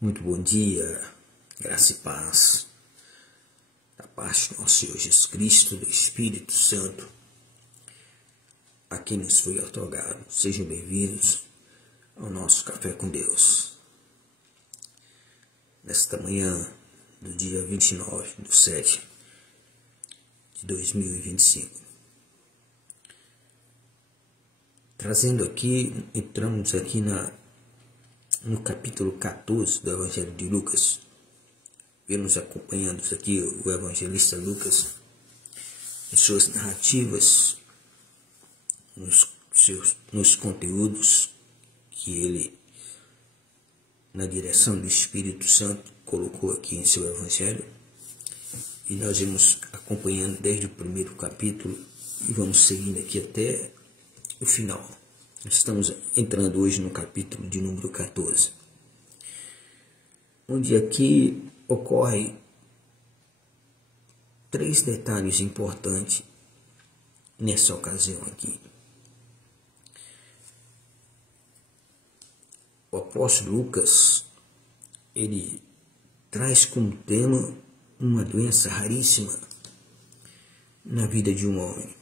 Muito bom dia, graça e paz, da parte do nosso Senhor Jesus Cristo, do Espírito Santo, a quem nos foi otorgado. Sejam bem-vindos ao nosso Café com Deus. Nesta manhã do dia 29/7/2025. Trazendo aqui, entramos aqui no capítulo 14 do Evangelho de Lucas. Vemos acompanhando aqui o evangelista Lucas em suas narrativas, nos conteúdos que ele, na direção do Espírito Santo, colocou aqui em seu evangelho. E nós vamos acompanhando desde o primeiro capítulo e vamos seguindo aqui até o final. Estamos entrando hoje no capítulo de número 14, onde aqui ocorre 3 detalhes importantes nessa ocasião aqui. O apóstolo Lucas, ele traz como tema uma doença raríssima na vida de um homem.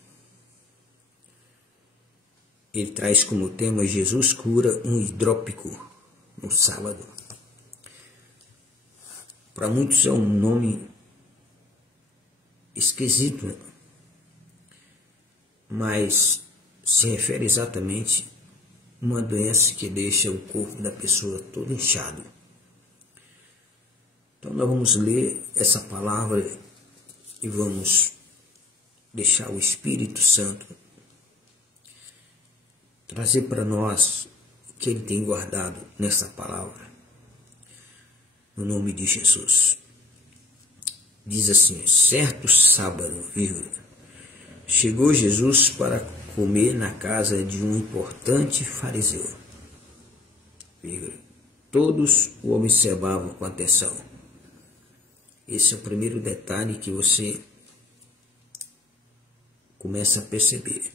Ele traz como tema: Jesus cura um hidrópico no sábado. Para muitos é um nome esquisito, mas se refere exatamente a uma doença que deixa o corpo da pessoa todo inchado. Então nós vamos ler essa palavra e vamos deixar o Espírito Santo trazer para nós o que ele tem guardado nessa palavra, no nome de Jesus. Diz assim: certo sábado, chegou Jesus para comer na casa de um importante fariseu. Todos o observavam com atenção. Esse é o primeiro detalhe que você começa a perceber.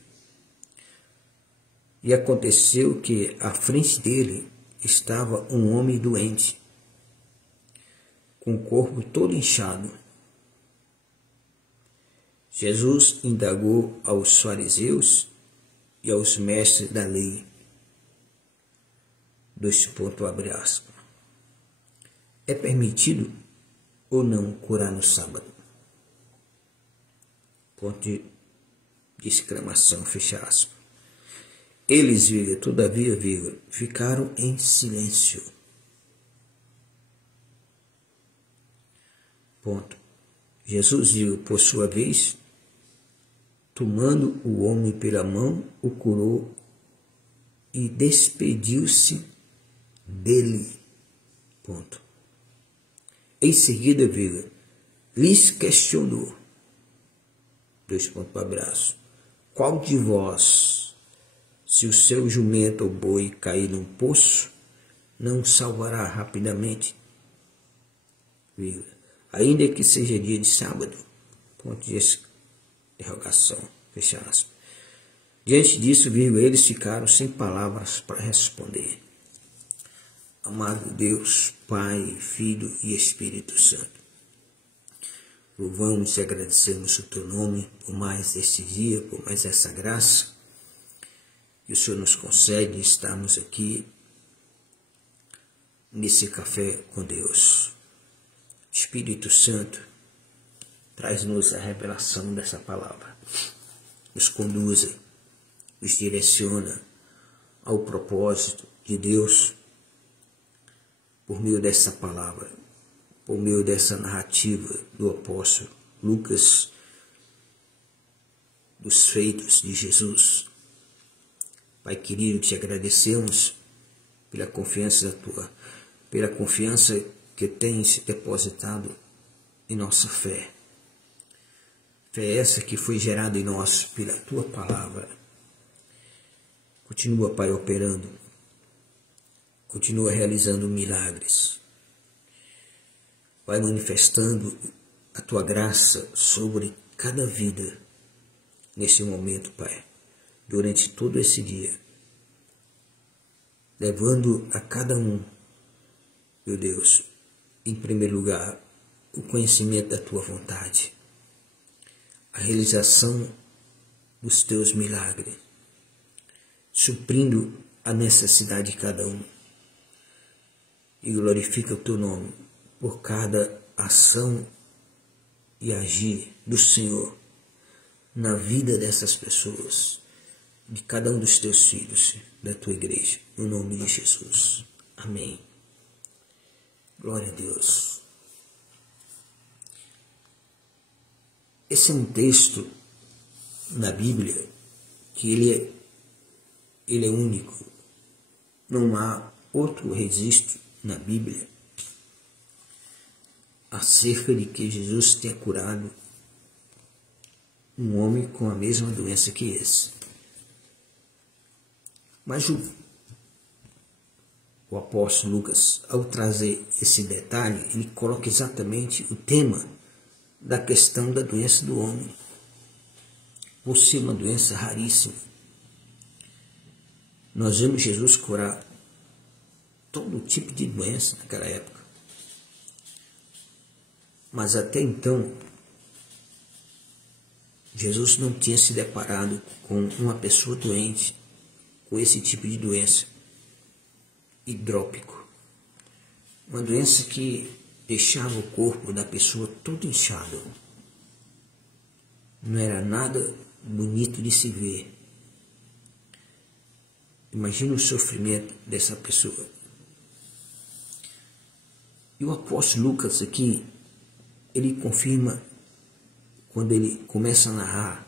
E aconteceu que à frente dele estava um homem doente, com o corpo todo inchado. Jesus indagou aos fariseus e aos mestres da lei. É permitido ou não curar no sábado? Ponto de exclamação, fecha aspas. Eles, todavia, ficaram em silêncio. Ponto. Jesus, por sua vez, tomando o homem pela mão, o curou e despediu-se dele. Ponto. Em seguida, lhes questionou. Qual de vós, se o seu jumento ou boi cair num poço, não salvará rapidamente? Ainda que seja dia de sábado? Ponto de interrogação, fecha aspas. Diante disso, eles ficaram sem palavras para responder. Amado Deus, Pai, Filho e Espírito Santo, louvamos e agradecemos o teu nome por mais este dia, por mais essa graça que o Senhor nos concede estarmos aqui nesse café com Deus. Espírito Santo, traz-nos a revelação dessa palavra, nos conduza, nos direciona ao propósito de Deus por meio dessa palavra, por meio dessa narrativa do apóstolo Lucas, dos feitos de Jesus. Pai querido, te agradecemos pela confiança que tens depositado em nossa fé. Fé essa que foi gerada em nós pela tua palavra. Continua, Pai, operando. Continua realizando milagres. Vai manifestando a tua graça sobre cada vida nesse momento, Pai, durante todo esse dia, levando a cada um meu Deus, em primeiro lugar, o conhecimento da tua vontade, a realização dos teus milagres, suprindo a necessidade de cada um. E glorifica o teu nome por cada ação e agir do Senhor na vida dessas pessoas, de cada um dos teus filhos, da tua igreja, no nome de Jesus. Amém. Glória a Deus. Esse é um texto na Bíblia que ele é único. Não há outro registro na Bíblia acerca de que Jesus tenha curado um homem com a mesma doença que esse. Mas o apóstolo Lucas, ao trazer esse detalhe, ele coloca exatamente o tema da questão da doença do homem, por ser uma doença raríssima. Nós vemos Jesus curar todo tipo de doença naquela época. Mas até então, Jesus não tinha se deparado com uma pessoa doente com esse tipo de doença, hidrópico. Uma doença que deixava o corpo da pessoa todo inchado. Não era nada bonito de se ver. Imagina o sofrimento dessa pessoa. E o apóstolo Lucas aqui, ele confirma, quando ele começa a narrar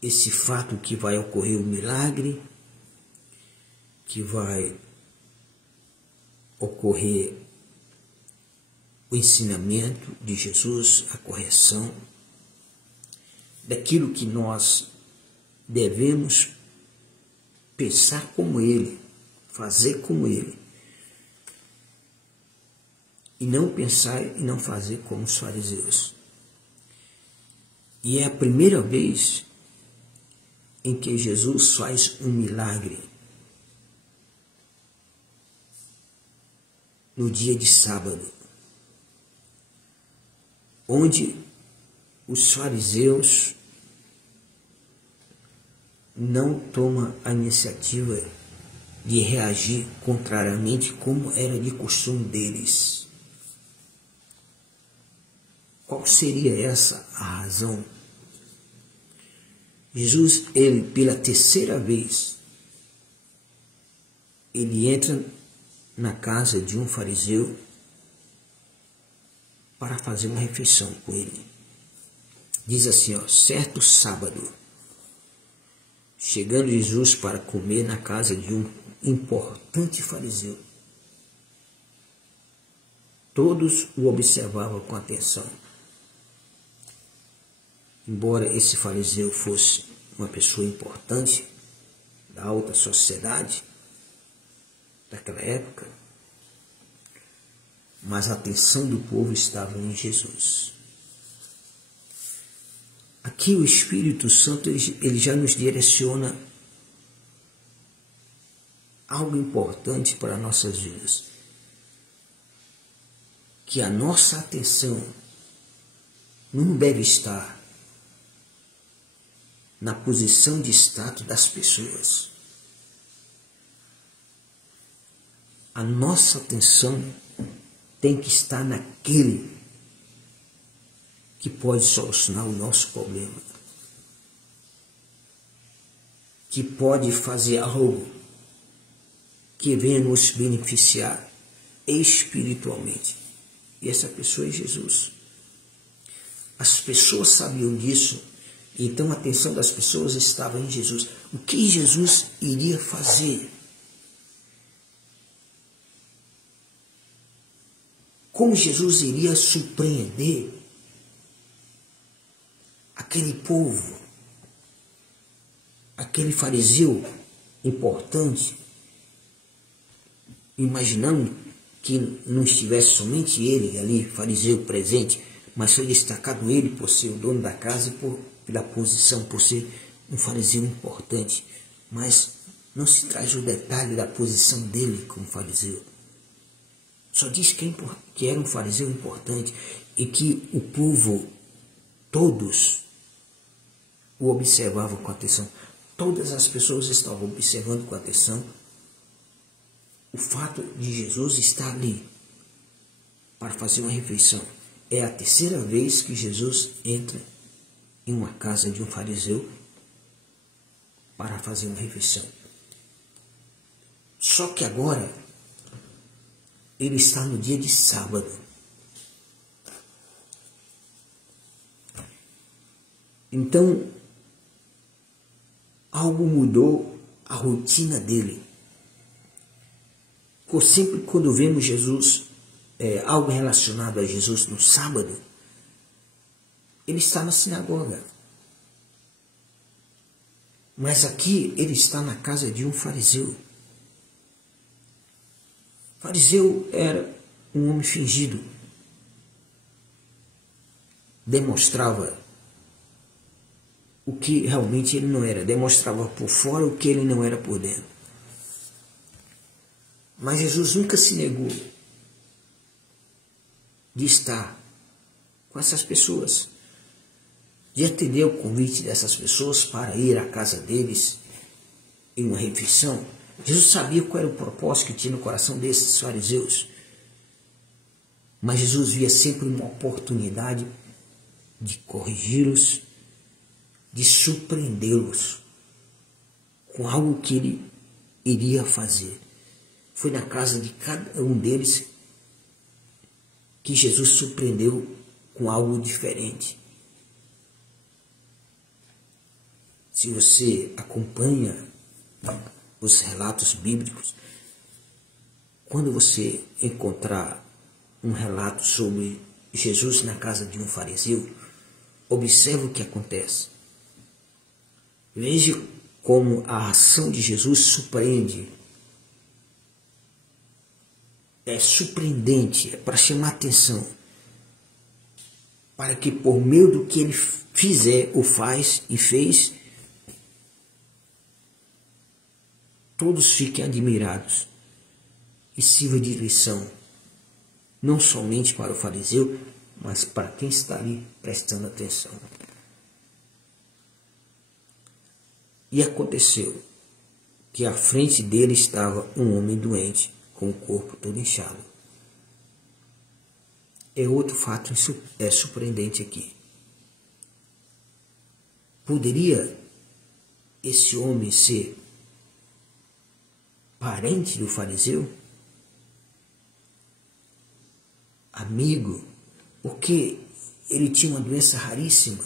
esse fato que vai ocorrer o milagre, que vai ocorrer o ensinamento de Jesus, a correção daquilo que nós devemos pensar como ele, fazer como ele, e não pensar e não fazer como os fariseus. E é a primeira vez em que Jesus faz um milagre no dia de sábado, onde os fariseus não tomam a iniciativa de reagir contrariamente como era de costume deles. Qual seria essa a razão? Jesus, ele pela terceira vez, ele entra na casa de um fariseu para fazer uma refeição com ele. Diz assim, certo sábado, chegando Jesus para comer na casa de um importante fariseu, todos o observavam com atenção. Embora esse fariseu fosse uma pessoa importante da alta sociedade daquela época, mas a atenção do povo estava em Jesus. Aqui o Espírito Santo ele já nos direciona algo importante para nossas vidas, que a nossa atenção não deve estar na posição de status das pessoas. A nossa atenção tem que estar naquele que pode solucionar o nosso problema, que pode fazer algo que venha nos beneficiar espiritualmente. E essa pessoa é Jesus. As pessoas sabiam disso. Então a atenção das pessoas estava em Jesus. O que Jesus iria fazer? Como Jesus iria surpreender aquele povo, aquele fariseu importante, imaginando que não estivesse somente ele ali, fariseu presente, mas foi destacado ele por ser o dono da casa e pela posição, por ser um fariseu importante. Mas Não se traz o detalhe da posição dele como fariseu. Só diz que era um fariseu importante e que o povo, todos, o observavam com atenção. Todas as pessoas estavam observando com atenção o fato de Jesus estar ali para fazer uma refeição. É a terceira vez que Jesus entra em uma casa de um fariseu para fazer uma refeição. Só que agora ele está no dia de sábado. Então, algo mudou a rotina dele. Por sempre quando vemos Jesus, algo relacionado a Jesus no sábado, ele está na sinagoga. Mas aqui ele está na casa de um fariseu. O fariseu era um homem fingido. Demonstrava o que realmente ele não era. Demonstrava por fora o que ele não era por dentro. Mas Jesus nunca se negou de estar com essas pessoas, de atender o convite dessas pessoas para ir à casa deles em uma refeição. Jesus sabia qual era o propósito que tinha no coração desses fariseus, mas Jesus via sempre uma oportunidade de corrigi-los, de surpreendê-los com algo que ele iria fazer. Foi na casa de cada um deles que Jesus surpreendeu com algo diferente. Se você acompanha os relatos bíblicos, quando você encontrar um relato sobre Jesus na casa de um fariseu, observe o que acontece. Veja como a ação de Jesus surpreende. É surpreendente, é para chamar atenção, para que por meio do que ele fizer ou faz e fez, todos fiquem admirados e sirva de lição, não somente para o fariseu, mas para quem está ali prestando atenção. E aconteceu que à frente dele estava um homem doente, com o corpo todo inchado. É outro fato surpreendente aqui. Poderia esse homem ser parente do fariseu? Amigo? Porque ele tinha uma doença raríssima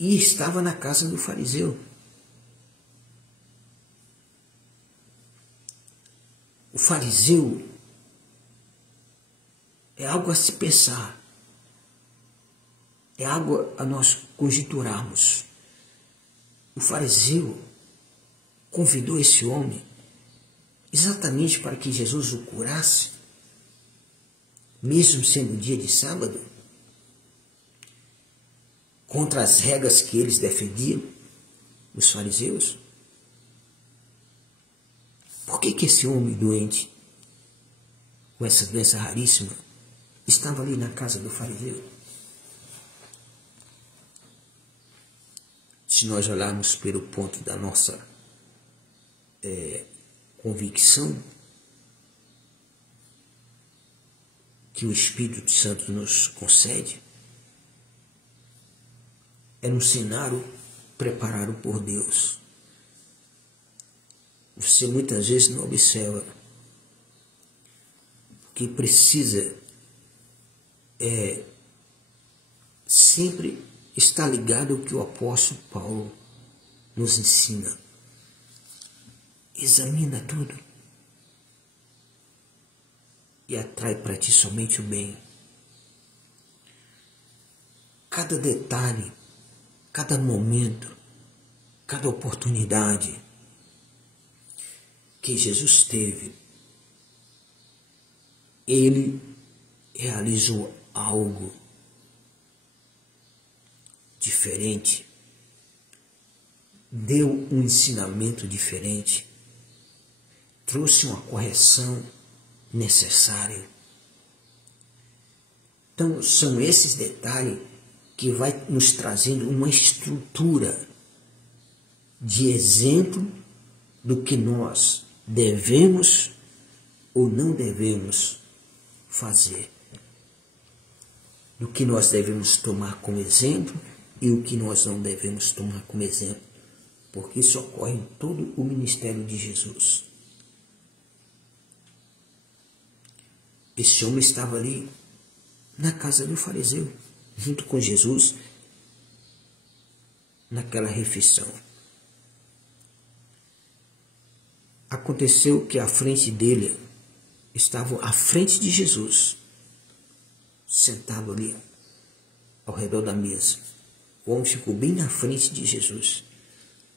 e estava na casa do fariseu. O fariseu é algo a se pensar, é algo a nós conjecturarmos. O fariseu convidou esse homem exatamente para que Jesus o curasse, mesmo sendo dia de sábado, contra as regras que eles defendiam, os fariseus. Por que esse homem doente, com essa doença raríssima, estava ali na casa do fariseu? Se nós olharmos pelo ponto da nossa convicção, que o Espírito Santo nos concede, é um cenário preparado por Deus. Você muitas vezes não observa que precisa sempre estar ligado ao que o apóstolo Paulo nos ensina. Examina tudo e atrai para ti somente o bem. Cada detalhe, cada momento, cada oportunidade que Jesus teve, ele realizou algo diferente, deu um ensinamento diferente, trouxe uma correção necessária. Então, são esses detalhes que vai nos trazendo uma estrutura de exemplo do que nós devemos ou não devemos fazer, do que nós devemos tomar como exemplo e o que nós não devemos tomar como exemplo, porque isso ocorre em todo o ministério de Jesus. Esse homem estava ali na casa do fariseu, junto com Jesus, naquela refeição. Aconteceu que à frente dele estavam à frente de Jesus, sentado ali ao redor da mesa. O homem ficou bem na frente de Jesus.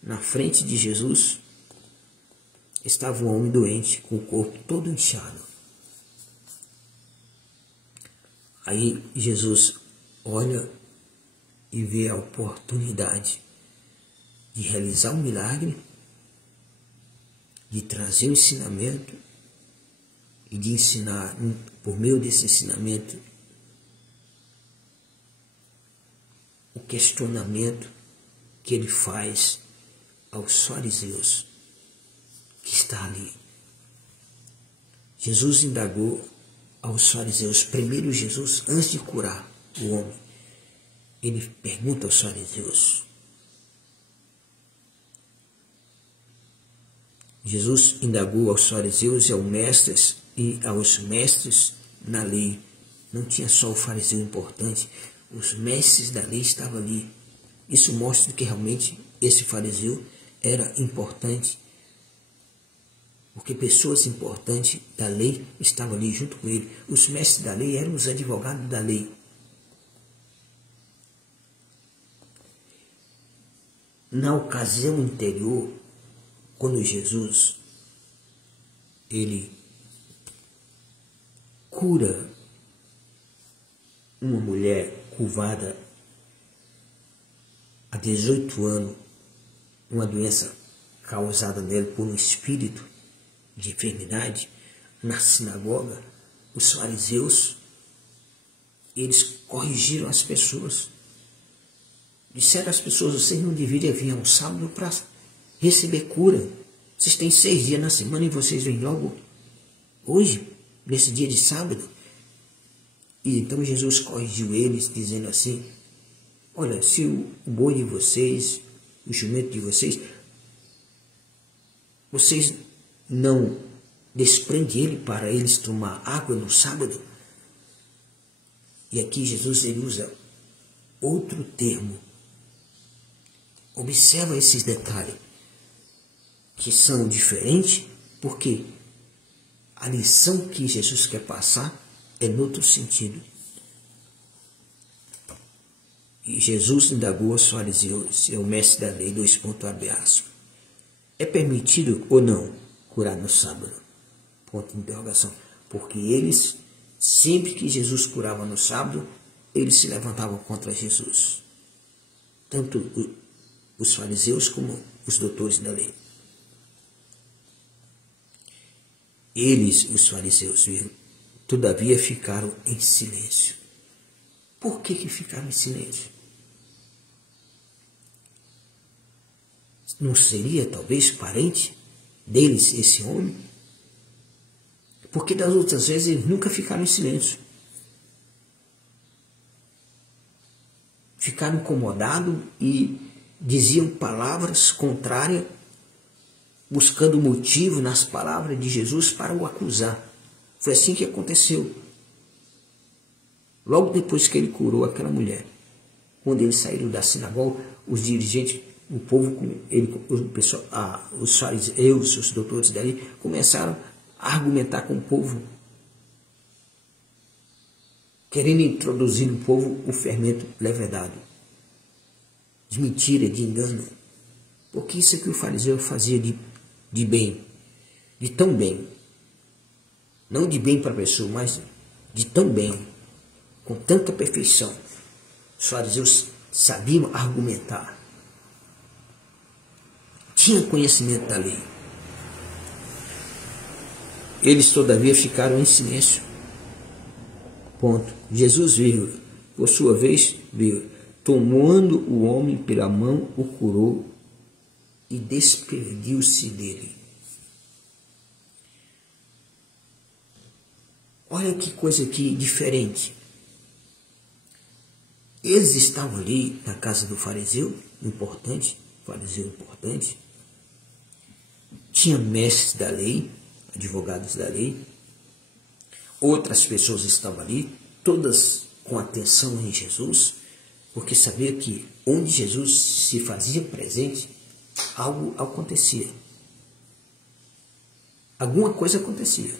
Na frente de Jesus estava um homem doente, com o corpo todo inchado. Aí Jesus olha e vê a oportunidade de realizar um milagre, de trazer um ensinamento e de ensinar, por meio desse ensinamento, o questionamento que ele faz aos fariseus que está ali. Jesus indagou aos fariseus. Primeiro Jesus, antes de curar o homem, ele pergunta aos fariseus. Jesus indagou aos fariseus e aos mestres na lei. Não tinha só o fariseu importante, os mestres da lei estavam ali. Isso mostra que realmente esse fariseu era importante, porque pessoas importantes da lei estavam ali junto com ele. Os mestres da lei eram os advogados da lei. Na ocasião anterior, quando Jesus ele cura uma mulher curvada há 18 anos, uma doença causada nela por um espírito de enfermidade, na sinagoga, os fariseus, eles corrigiram as pessoas. Disseram às pessoas: vocês não deveriam vir ao sábado para receber cura. Vocês têm 6 dias na semana e vocês vêm logo hoje, nesse dia de sábado. E então Jesus corrigiu eles, dizendo assim: olha, se o boi de vocês, o jumento de vocês não desprendem ele para eles tomar água no sábado. E aqui Jesus ele usa outro termo. Observa esses detalhes, que são diferentes, porque a lição que Jesus quer passar é no outro sentido. E Jesus indagou aos fariseus, é o mestre da lei, (abre-aspas). É permitido ou não curar no sábado? Ponto de interrogação. Porque eles, sempre que Jesus curava no sábado, eles se levantavam contra Jesus. Tanto os fariseus como os doutores da lei. Eles, os fariseus, todavia ficaram em silêncio. Por que ficaram em silêncio? Não seria talvez parente deles esse homem? Porque das outras vezes eles nunca ficaram em silêncio. Ficaram incomodados e diziam palavras contrárias, buscando motivo nas palavras de Jesus para o acusar. Foi assim que aconteceu. Logo depois que ele curou aquela mulher, quando eles saíram da sinagoga, os dirigentes, o povo, os fariseus, os doutores dali, começaram a argumentar com o povo, querendo introduzir no povo o fermento levedado, de mentira, de engano. Porque isso é que o fariseu fazia de bem, de tão bem. Não de bem para a pessoa, mas de tão bem, com tanta perfeição. Os fariseus sabiam argumentar. tinha conhecimento da lei. Eles, todavia, ficaram em silêncio. Ponto. Jesus, vírgula, por sua vez, vírgula, tomando o homem pela mão, o curou e despediu-se dele. Olha que coisa aqui diferente. Eles estavam ali na casa do fariseu importante, tinha mestres da lei, advogados da lei, outras pessoas estavam ali, todas com atenção em Jesus, porque sabia que onde Jesus se fazia presente, algo acontecia. Alguma coisa acontecia.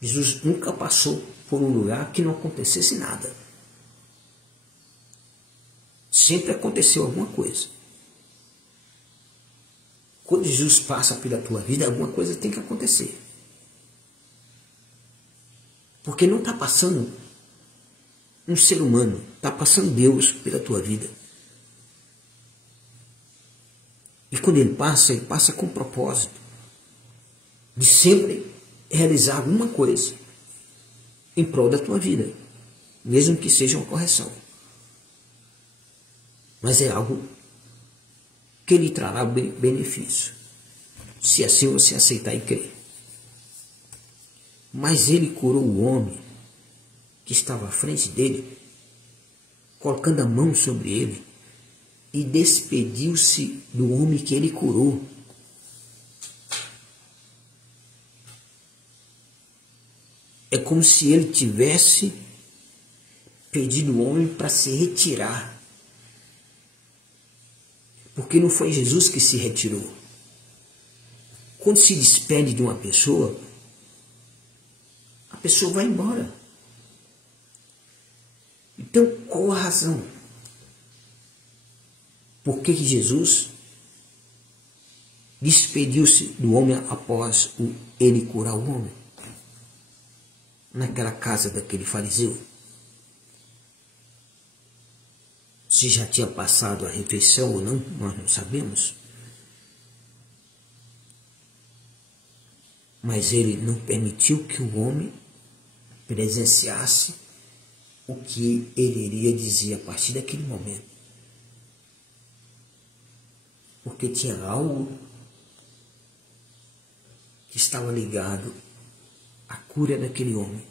Jesus nunca passou por um lugar que não acontecesse nada. Sempre aconteceu alguma coisa. Quando Jesus passa pela tua vida, alguma coisa tem que acontecer. Porque não está passando um ser humano, está passando Deus pela tua vida. E quando ele passa com propósito de sempre realizar alguma coisa em prol da tua vida, mesmo que seja uma correção. Mas é algo que lhe trará benefício, se assim você aceitar e crer. Mas ele curou o homem que estava à frente dele, colocando a mão sobre ele, e despediu-se do homem que ele curou. É como se ele tivesse pedido o homem para se retirar. Porque não foi Jesus que se retirou. Quando se despede de uma pessoa, a pessoa vai embora. Então, qual a razão? Por que Jesus despediu-se do homem após ele curar o homem? Naquela casa daquele fariseu? Se já tinha passado a refeição ou não, nós não sabemos. Mas ele não permitiu que o homem presenciasse o que ele iria dizer a partir daquele momento. Porque tinha algo que estava ligado à cura daquele homem.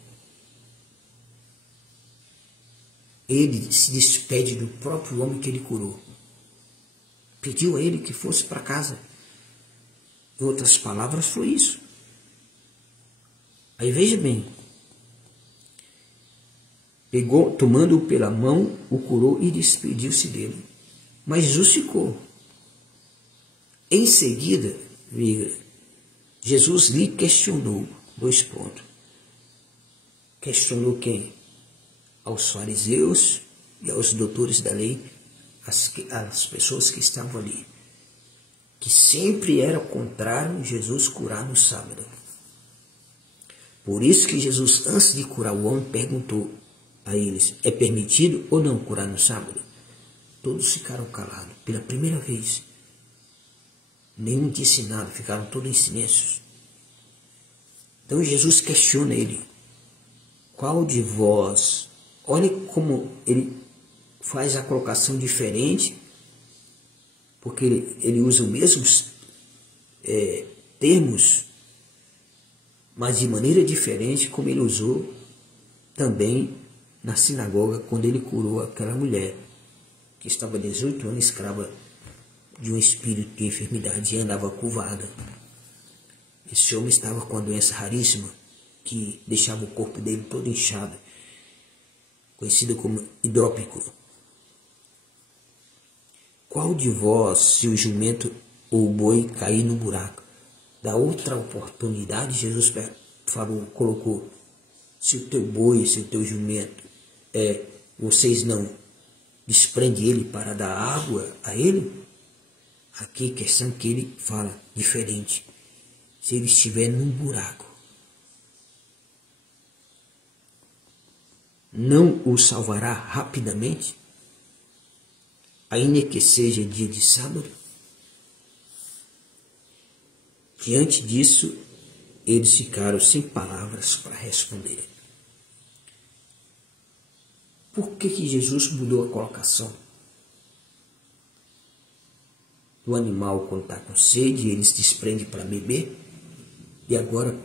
Ele se despede do próprio homem que ele curou. Pediu a ele que fosse para casa. Em outras palavras, foi isso. Aí veja bem. Pegou, tomando-o pela mão, o curou e despediu-se dele. Mas Jesus ficou. Em seguida, Jesus lhe questionou. 2 pontos. Questionou quem? Aos fariseus e aos doutores da lei, as pessoas que estavam ali, que sempre era contrário Jesus curar no sábado. Por isso que Jesus, antes de curar o homem, perguntou a eles: é permitido ou não curar no sábado? Todos ficaram calados, pela primeira vez. Nenhum disse nada, ficaram todos em silêncio. Então Jesus questiona ele: qual de vós... Olha como ele faz a colocação diferente, porque ele usa os mesmos termos, mas de maneira diferente, como ele usou também na sinagoga, quando ele curou aquela mulher que estava 18 anos escrava de um espírito de enfermidade e andava curvada. Esse homem estava com uma doença raríssima que deixava o corpo dele todo inchado, conhecido como hidrópico. Qual de vós, se o jumento ou o boi cair no buraco, da outra oportunidade, Jesus colocou: se o teu boi, se o teu jumento, vocês não desprendem ele para dar água a ele? Aqui a questão que ele fala diferente: se ele estiver num buraco, não o salvará rapidamente, ainda que seja dia de sábado? Diante disso, eles ficaram sem palavras para responder. Por que Jesus mudou a colocação do animal quando está com sede, ele se desprende para beber, e agora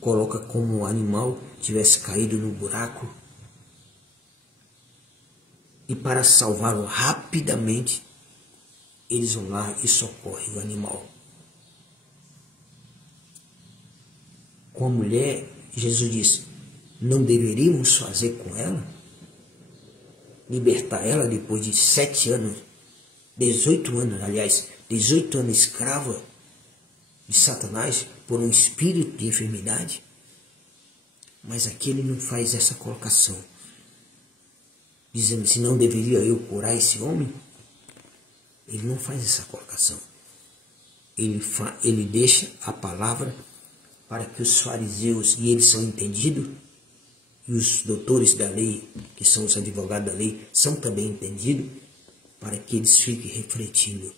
coloca como o animal tivesse caído no buraco, e para salvá-lo rapidamente, eles vão lá e socorrem o animal. Com a mulher, Jesus disse, não deveríamos fazer com ela? Libertar ela depois de 7 anos, 18 anos escrava de Satanás por um espírito de enfermidade? Mas aqui ele não faz essa colocação, dizendo se não deveria eu curar esse homem. Ele não faz essa colocação. Ele deixa a palavra para que os fariseus, e eles são entendidos, e os doutores da lei, que são os advogados da lei, são também entendidos, para que eles fiquem refletindo.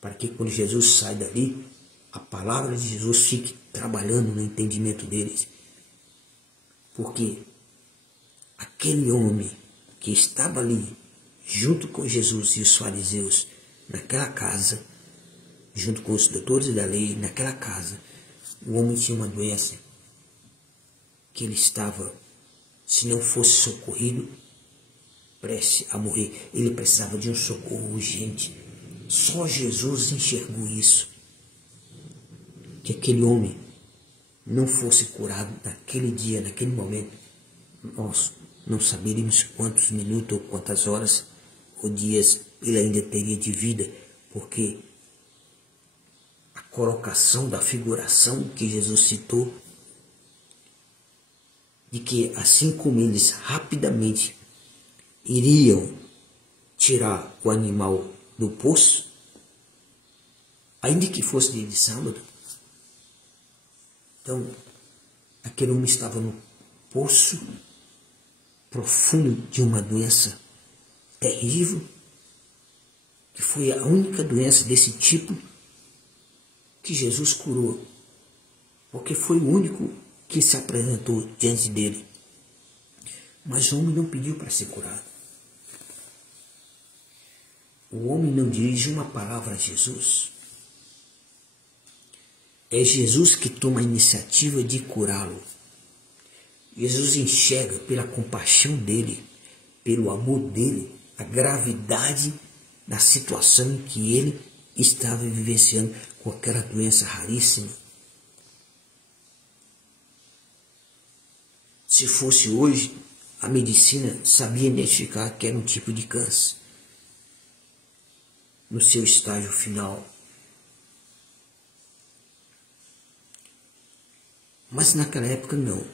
Para que quando Jesus sai dali, a palavra de Jesus fique trabalhando no entendimento deles. Porque aquele homem que estava ali, junto com Jesus e os fariseus, naquela casa, junto com os doutores da lei, naquela casa, o homem tinha uma doença que ele estava, se não fosse socorrido, prestes a morrer. Ele precisava de um socorro urgente. Só Jesus enxergou isso. Que aquele homem não fosse curado naquele dia, naquele momento. Nós não saberíamos quantos minutos ou quantas horas ou dias ele ainda teria de vida, porque a colocação da figuração que Jesus citou, de que assim como eles rapidamente iriam tirar o animal do poço, ainda que fosse dia de sábado, então aquele homem estava no poço profundo de uma doença terrível, que foi a única doença desse tipo que Jesus curou, porque foi o único que se apresentou diante dele. Mas o homem não pediu para ser curado. O homem não dirige uma palavra a Jesus. É Jesus que toma a iniciativa de curá-lo. Jesus enxerga pela compaixão dele, pelo amor dele, a gravidade da situação em que ele estava vivenciando com aquela doença raríssima. Se fosse hoje, a medicina sabia identificar que era um tipo de câncer no seu estágio final. Mas naquela época não.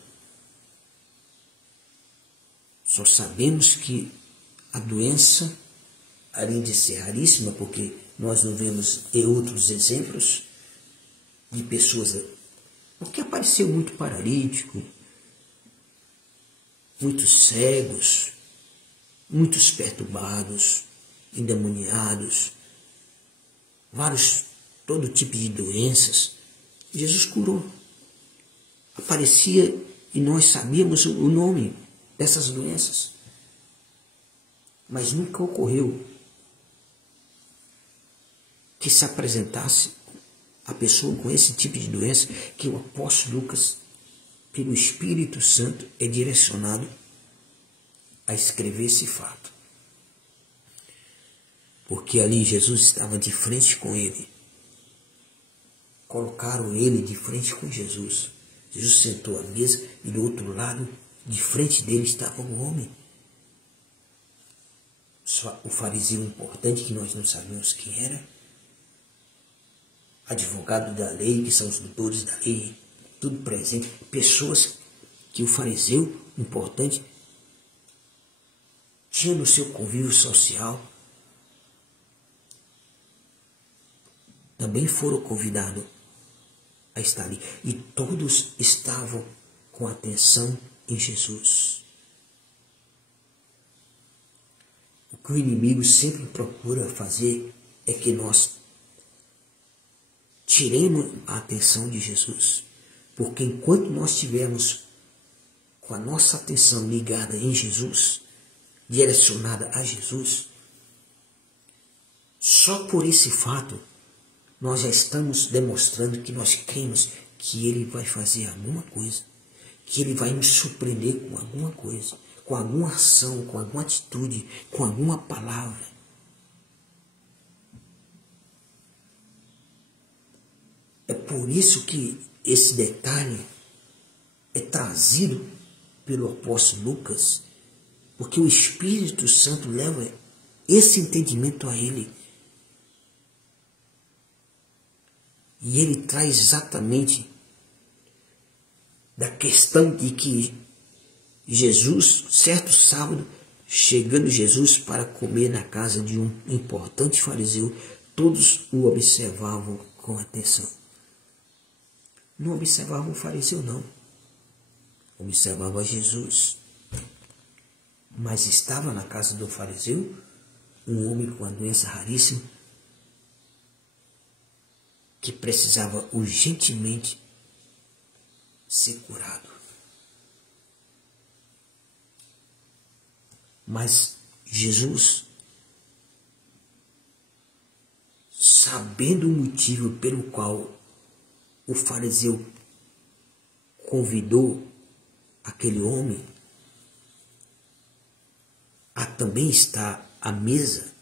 Só sabemos que a doença, além de ser raríssima, porque nós não vemos outros exemplos de pessoas, porque apareceu muito paralítico, muitos cegos, muitos perturbados, endemoniados, todo tipo de doenças. Jesus curou. Aparecia e nós sabíamos o nome dessas doenças. Mas nunca ocorreu que se apresentasse a pessoa com esse tipo de doença, que o apóstolo Lucas, pelo Espírito Santo, é direcionado a escrever esse fato. Porque ali Jesus estava de frente com ele. Colocaram ele de frente com Jesus. Jesus sentou à mesa e do outro lado, de frente dele, estava o homem. O fariseu importante, que nós não sabemos quem era. Advogado da lei, que são os doutores da lei. Tudo presente. Pessoas que o fariseu importante tinha no seu convívio social. Também foram convidados a estar ali. E todos estavam com atenção em Jesus. O que o inimigo sempre procura fazer é que nós tiremos a atenção de Jesus. Porque enquanto nós estivermos com a nossa atenção ligada em Jesus, direcionada a Jesus, só por esse fato, nós já estamos demonstrando que nós cremos que Ele vai fazer alguma coisa, que Ele vai nos surpreender com alguma coisa, com alguma ação, com alguma atitude, com alguma palavra. É por isso que esse detalhe é trazido pelo apóstolo Lucas, porque o Espírito Santo leva esse entendimento a ele. E ele traz exatamente da questão de que Jesus, certo sábado, chegando Jesus para comer na casa de um importante fariseu, todos o observavam com atenção. Não observavam o fariseu, não. Observavam Jesus. Mas estava na casa do fariseu um homem com uma doença raríssima que precisava urgentemente ser curado. Mas Jesus, sabendo o motivo pelo qual o fariseu convidou aquele homem a também estar à mesa,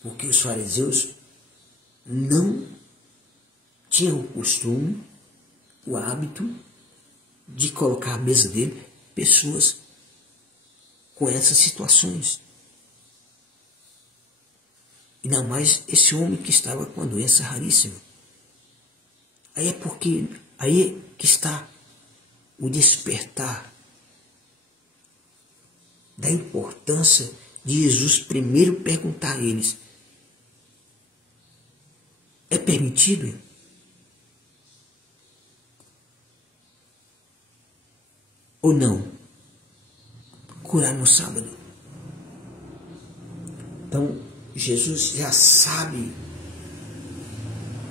porque os fariseus não tinham o costume, o hábito de colocar à mesa dele pessoas com essas situações. Ainda mais esse homem que estava com uma doença raríssima. Aí é que está o despertar da importância de Jesus primeiro perguntar a eles: é permitido ou não curar no sábado? Então, Jesus já sabe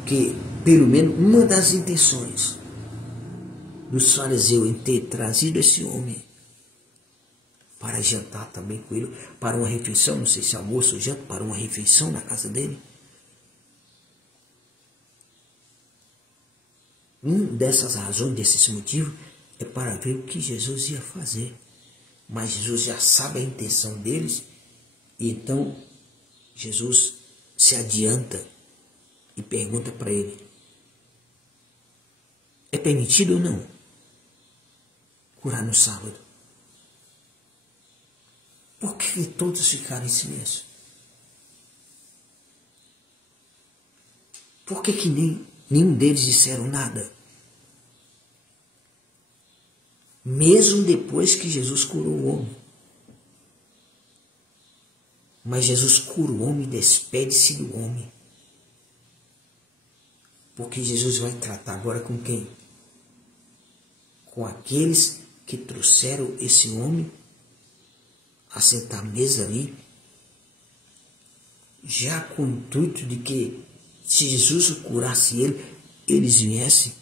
que, pelo menos, uma das intenções dos fariseus em ter trazido esse homem para jantar também com ele, para uma refeição, não sei se almoço ou janta, para uma refeição na casa dele. Uma dessas razões, desses motivos, é para ver o que Jesus ia fazer. Mas Jesus já sabe a intenção deles, e então Jesus se adianta e pergunta para ele: é permitido ou não curar no sábado? Por que todos ficaram em silêncio? Por que nenhum deles disseram nada? Mesmo depois que Jesus curou o homem. Mas Jesus cura o homem e despede-se do homem. Porque Jesus vai tratar agora com quem? Com aqueles que trouxeram esse homem a sentar à mesa ali, já com o intuito de que, se Jesus o curasse ele, eles viessem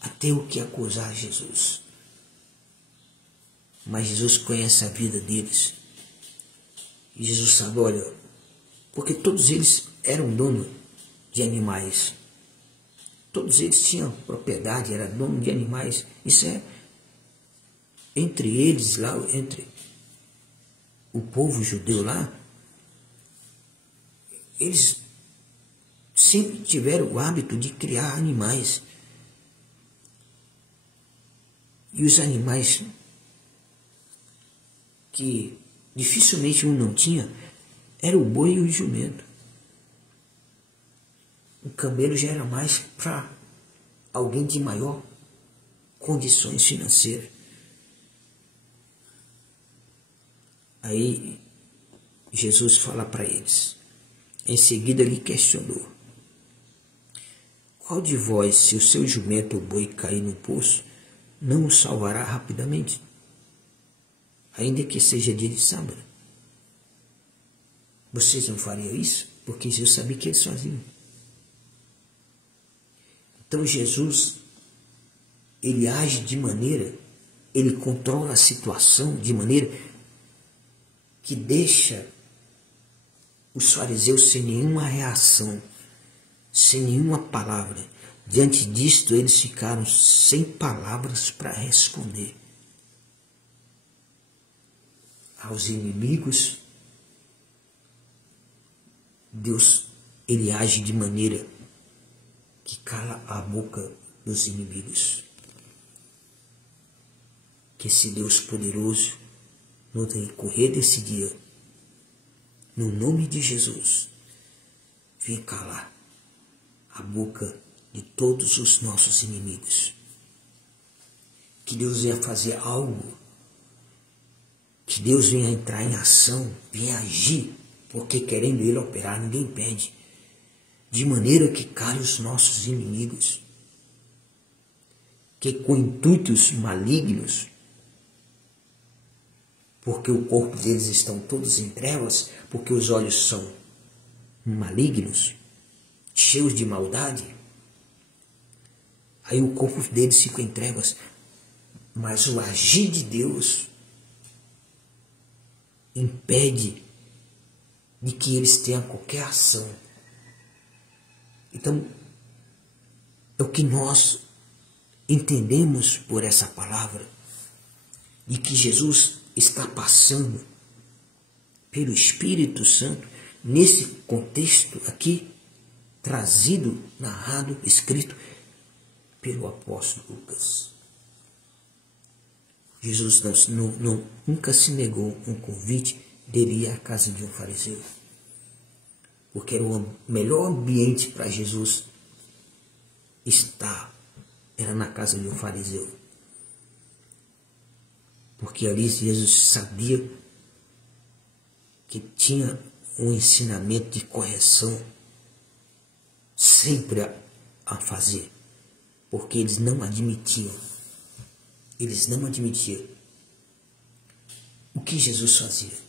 a ter o que acusar Jesus. Mas Jesus conhece a vida deles. E Jesus sabe, olha, porque todos eles eram donos de animais. Todos eles tinham propriedade, eram donos de animais. Isso é, entre eles lá, entre o povo judeu lá, eles sempre tiveram o hábito de criar animais. E os animais que dificilmente um não tinha, era o boi e o jumento. O camelo já era mais para alguém de maior condições financeiras. Aí Jesus fala para eles. Em seguida lhe questionou: qual de vós, se o seu jumento ou boi cair no poço, não o salvará rapidamente, ainda que seja dia de sábado? Vocês não fariam isso? porque Jesus sabia que eles faziam. Então Jesus, ele age de maneira, ele controla a situação de maneira que deixa os fariseus sem nenhuma reação, sem nenhuma palavra. Diante disto, eles ficaram sem palavras para responder. Aos inimigos, Deus, ele age de maneira que cala a boca dos inimigos. Que esse Deus poderoso, no decorrer desse dia, no nome de Jesus, venha calar a boca de todos os nossos inimigos. Que Deus venha fazer algo, que Deus venha entrar em ação, venha agir, porque querendo Ele operar, ninguém impede, de maneira que cale os nossos inimigos, que com intuitos malignos, porque o corpo deles estão todos em trevas, porque os olhos são malignos, cheios de maldade, aí o corpo deles fica em trevas, mas o agir de Deus impede de que eles tenham qualquer ação. Então, é o que nós entendemos por essa palavra, de que Jesus está passando pelo Espírito Santo, nesse contexto aqui, trazido, narrado, escrito pelo apóstolo Lucas. Jesus nunca se negou um convite dele ir à casa de um fariseu, porque era o melhor ambiente para Jesus estar, era na casa de um fariseu, porque ali Jesus sabia que tinha um ensinamento de correção sempre a fazer, porque eles não admitiam o que Jesus fazia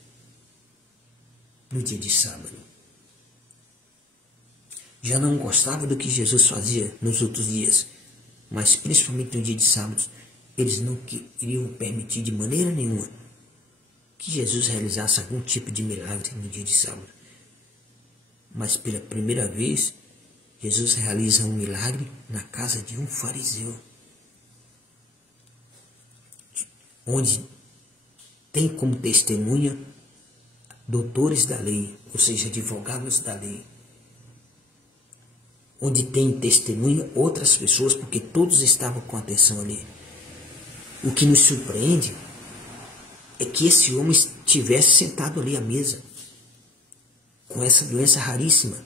no dia de sábado. Já não gostava do que Jesus fazia nos outros dias, mas principalmente no dia de sábado, eles não queriam permitir de maneira nenhuma que Jesus realizasse algum tipo de milagre no dia de sábado. Mas pela primeira vez, Jesus realiza um milagre na casa de um fariseu, onde tem como testemunha doutores da lei, ou seja, advogados da lei, onde tem testemunha outras pessoas, porque todos estavam com atenção ali. O que nos surpreende é que esse homem estivesse sentado ali à mesa, com essa doença raríssima,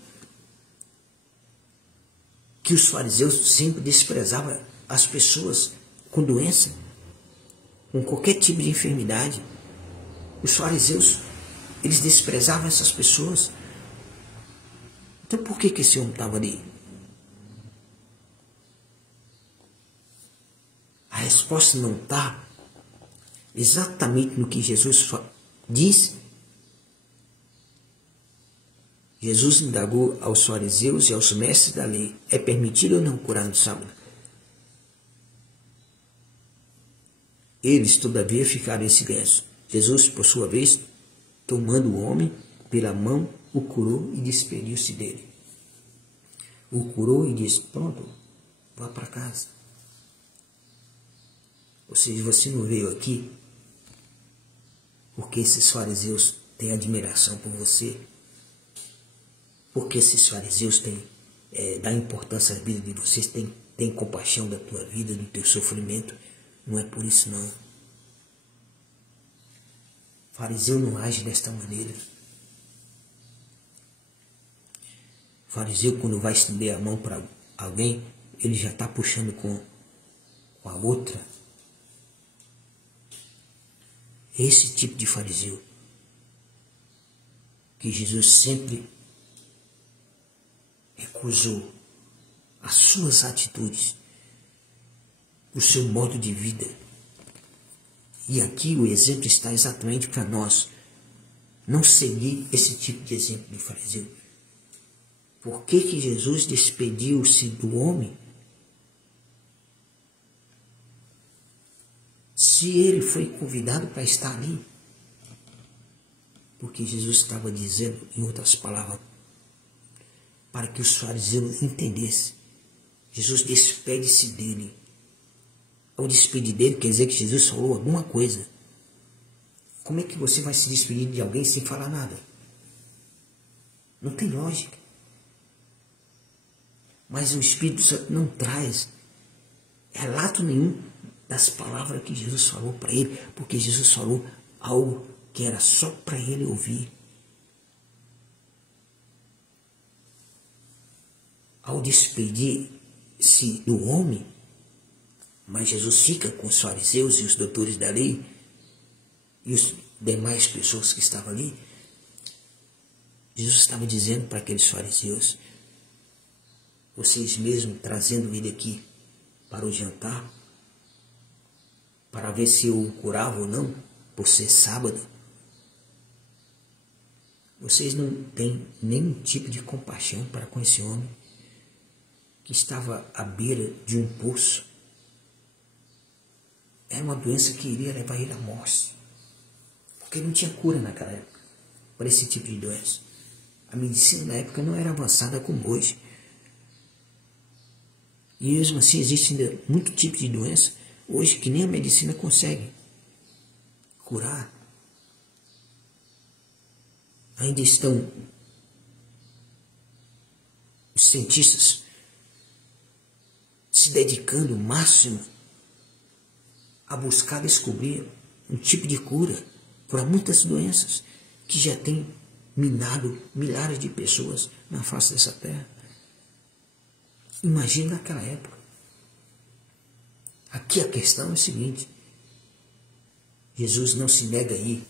que os fariseus sempre desprezavam as pessoas com doença, com qualquer tipo de enfermidade. Os fariseus, eles desprezavam essas pessoas. Então por que esse homem estava ali? A resposta não está exatamente no que Jesus diz. Jesus indagou aos fariseus e aos mestres da lei: é permitido ou não curar no sábado? Eles, todavia, ficaram em silêncio. Jesus, por sua vez, tomando o homem pela mão, o curou e despediu-se dele. O curou e disse: pronto, vá para casa. Ou seja, você não veio aqui porque esses fariseus têm admiração por você, porque esses fariseus dão importância à vida de vocês, têm compaixão da tua vida, do teu sofrimento. Não é por isso, não. O fariseu não age desta maneira. O fariseu, quando vai estender a mão para alguém, ele já está puxando com a outra. Esse tipo de fariseu que Jesus sempre recusou as suas atitudes, o seu modo de vida. E aqui o exemplo está exatamente para nós não seguir esse tipo de exemplo de fariseu. Por que Jesus despediu-se do homem? Se ele foi convidado para estar ali. Porque Jesus estava dizendo, em outras palavras, para que os fariseus entendessem. Jesus despede-se dele. Ao despedir dele, quer dizer que Jesus falou alguma coisa. Como é que você vai se despedir de alguém sem falar nada? Não tem lógica. Mas o Espírito Santo não traz relato nenhum das palavras que Jesus falou para ele, porque Jesus falou algo que era só para ele ouvir. Ao despedir-se do homem, mas Jesus fica com os fariseus e os doutores da lei e as demais pessoas que estavam ali. Jesus estava dizendo para aqueles fariseus: vocês mesmos trazendo ele aqui para o jantar, para ver se eu o curava ou não, por ser sábado, vocês não têm nenhum tipo de compaixão para com esse homem que estava à beira de um poço. Era uma doença que iria levar ele à morte, porque não tinha cura naquela época para esse tipo de doença. A medicina na época não era avançada como hoje. E mesmo assim existe ainda muito tipo de doença hoje que nem a medicina consegue curar. Ainda estão os cientistas se dedicando o máximo a buscar descobrir um tipo de cura para muitas doenças que já têm minado milhares de pessoas na face dessa terra. Imagina naquela época. Aqui a questão é a seguinte: Jesus não se nega a ir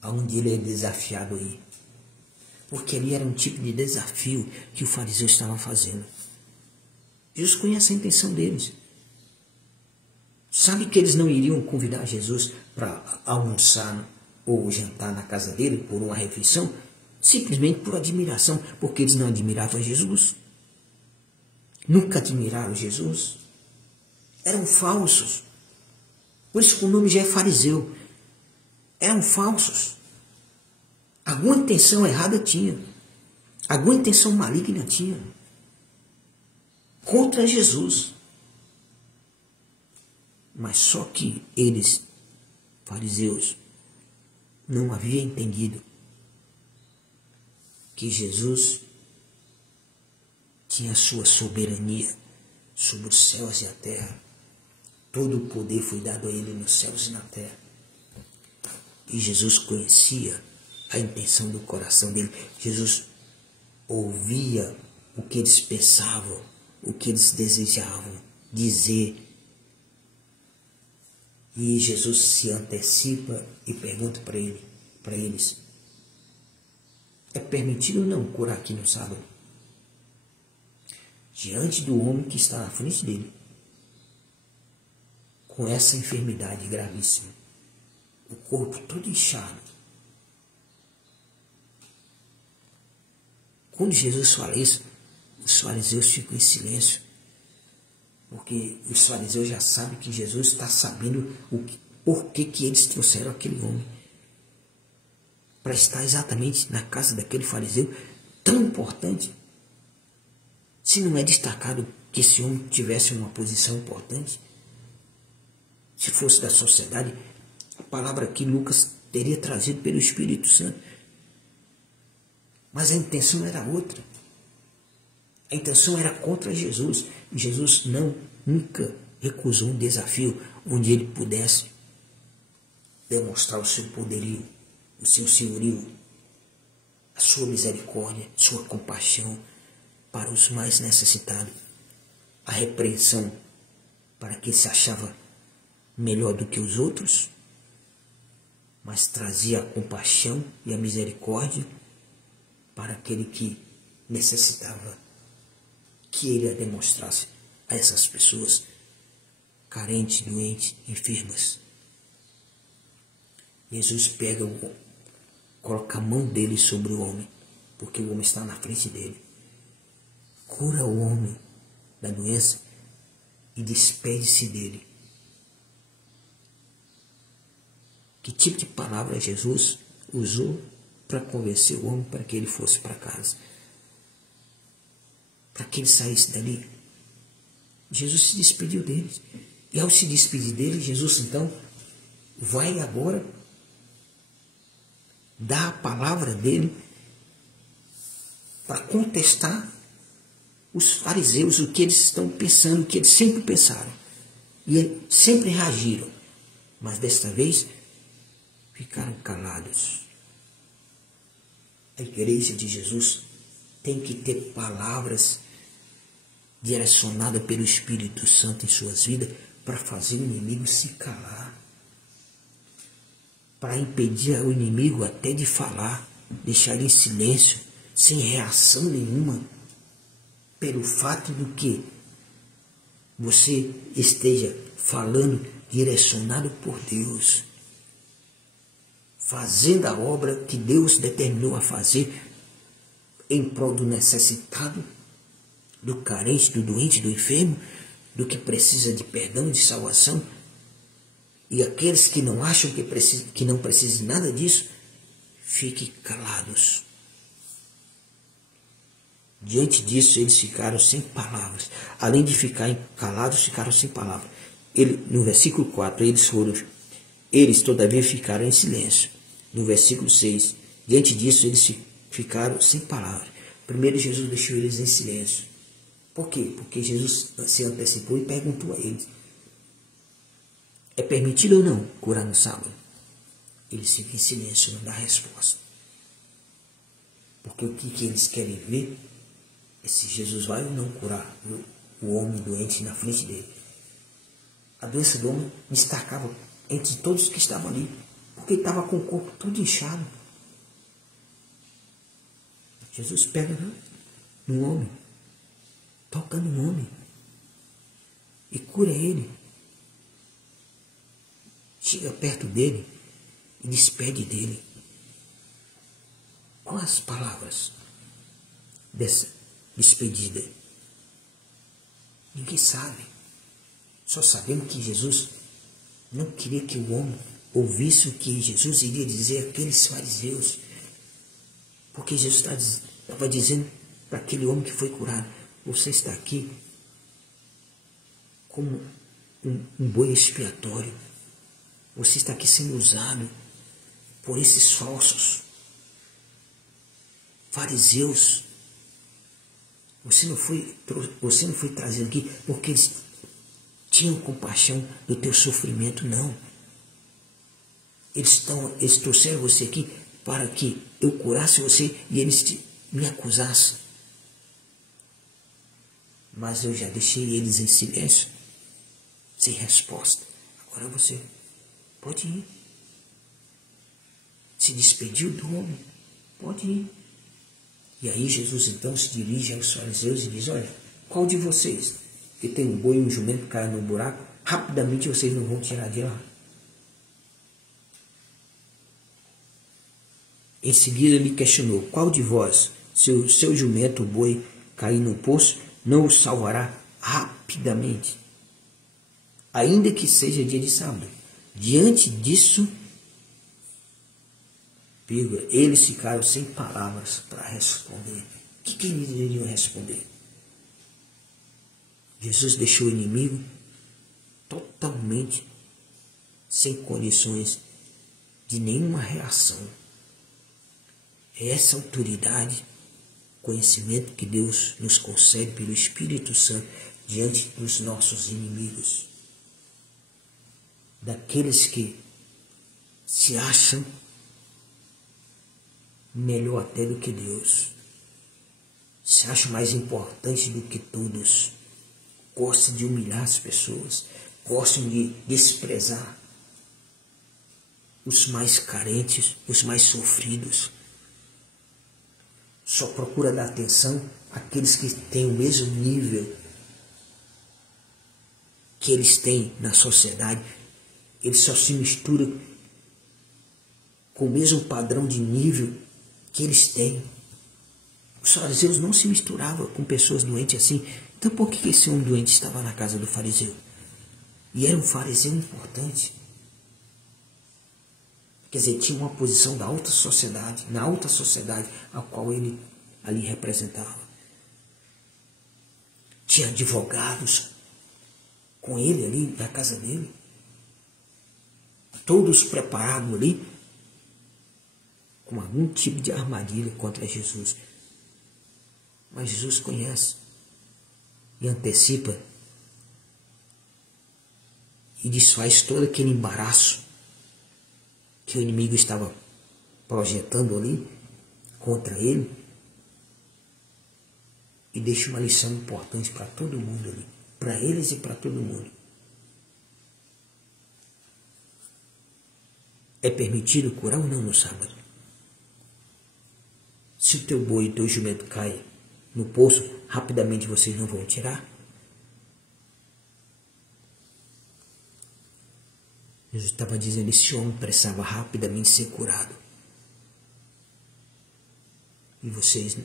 aonde ele é desafiado a ir, porque ali era um tipo de desafio que o fariseu estava fazendo. Jesus conhece a intenção deles. Sabe que eles não iriam convidar Jesus para almoçar ou jantar na casa dele por uma refeição, simplesmente por admiração, porque eles não admiravam Jesus. Nunca admiraram Jesus. Eram falsos. Por isso que o nome já é fariseu. Eram falsos. Alguma intenção errada tinha. Alguma intenção maligna tinha. Contra Jesus. Mas só que eles, fariseus, não haviam entendido que Jesus tinha sua soberania sobre os céus e a terra. Todo o poder foi dado a ele nos céus e na terra. E Jesus conhecia a intenção do coração dele. Jesus ouvia o que eles pensavam, o que eles desejavam dizer. E Jesus se antecipa e pergunta para eles: é permitido ou não curar aqui no sábado? Diante do homem que está na frente dele, com essa enfermidade gravíssima, o corpo todo inchado. Quando Jesus fala isso, os fariseus ficam em silêncio, porque os fariseus já sabem que Jesus está sabendo por que eles trouxeram aquele homem para estar exatamente na casa daquele fariseu tão importante. Se não é destacado que esse homem tivesse uma posição importante, se fosse da sociedade, a palavra que Lucas teria trazido pelo Espírito Santo. Mas a intenção era outra. A intenção era contra Jesus. E Jesus nunca recusou um desafio onde ele pudesse demonstrar o seu poderio, o seu senhorio, a sua misericórdia, sua compaixão para os mais necessitados, a repreensão para quem se achava melhor do que os outros, mas trazia a compaixão e a misericórdia para aquele que necessitava que ele a demonstrasse a essas pessoas carentes, doentes, enfermas. Jesus coloca a mão dele sobre o homem, porque o homem está na frente dele. cura o homem da doença e despede-se dele. Que tipo de palavra Jesus usou para convencer o homem para que ele fosse para casa? Para que ele saísse dali? Jesus se despediu deles. E ao se despedir deles, Jesus então vai agora dar a palavra dele para contestar os fariseus, o que eles estão pensando, o que eles sempre pensaram. E sempre reagiram. Mas desta vez ficaram calados. A igreja de Jesus tem que ter palavras direcionadas pelo Espírito Santo em suas vidas para fazer o inimigo se calar. Para impedir o inimigo até de falar, deixar ele em silêncio, sem reação nenhuma, pelo fato do que você esteja falando direcionado por Deus, fazendo a obra que Deus determinou a fazer em prol do necessitado, do carente, do doente, do enfermo, do que precisa de perdão, de salvação. E aqueles que não acham que não precisam de nada disso, fiquem calados. Diante disso, eles ficaram sem palavras. Além de ficarem calados, ficaram sem palavras. No versículo 4, eles todavia ficaram em silêncio. No versículo 6, diante disso, eles ficaram sem palavras. Primeiro, Jesus deixou eles em silêncio. Por quê? Porque Jesus se antecipou e perguntou a eles: é permitido ou não curar no sábado? Eles ficam em silêncio, não dá resposta. Porque o que eles querem ver é se Jesus vai ou não curar o homem doente na frente dele. A doença do homem destacava entre todos que estavam ali, porque ele estava com o corpo todo inchado. Jesus pega no homem, toca no homem e cura ele. Chega perto dele e despede dele. Quais as palavras dessa despedida? Ninguém sabe. Só sabemos que Jesus não queria que o homem ouvisse o que Jesus iria dizer àqueles fariseus. Porque Jesus estava dizendo para aquele homem que foi curado: você está aqui como um boi expiatório. Você está aqui sendo usado por esses falsos fariseus. Você não foi trazido aqui porque eles tinham compaixão do teu sofrimento, não. Eles trouxeram você aqui para que eu curasse você e eles me acusassem. Mas eu já deixei eles em silêncio, sem resposta. Agora você pode ir. Se despediu do homem, pode ir. E aí Jesus então se dirige aos fariseus e diz: olha, qual de vocês que tem um boi e um jumento que cai no buraco, rapidamente vocês não vão tirar de lá? Em seguida ele questionou: qual de vós, se o seu jumento ou boi cair no poço, não o salvará rapidamente, ainda que seja dia de sábado? Diante disso, eles ficaram sem palavras para responder. O que eles iriam responder? Jesus deixou o inimigo totalmente sem condições de nenhuma reação. É essa autoridade, conhecimento que Deus nos concede pelo Espírito Santo diante dos nossos inimigos. Daqueles que se acham melhor até do que Deus, se acham mais importantes do que todos, gostam de humilhar as pessoas, gostam de desprezar os mais carentes, os mais sofridos. Só procura dar atenção àqueles que têm o mesmo nível que eles têm na sociedade. Eles só se misturam com o mesmo padrão de nível que eles têm. Os fariseus não se misturavam com pessoas doentes assim. Então por que esse homem doente estava na casa do fariseu? E era um fariseu importante. Quer dizer, tinha uma posição da alta sociedade, na alta sociedade a qual ele ali representava. Tinha advogados com ele ali na casa dele. Todos preparados ali com algum tipo de armadilha contra Jesus. Mas Jesus conhece e antecipa e desfaz todo aquele embaraço que o inimigo estava projetando ali contra ele e deixa uma lição importante para todo mundo ali, para eles e para todo mundo. É permitido curar ou não no sábado? Se o teu boi e o teu jumento caem no poço, rapidamente vocês não vão tirar? Jesus estava dizendo que esse homem precisava rapidamente ser curado. E vocês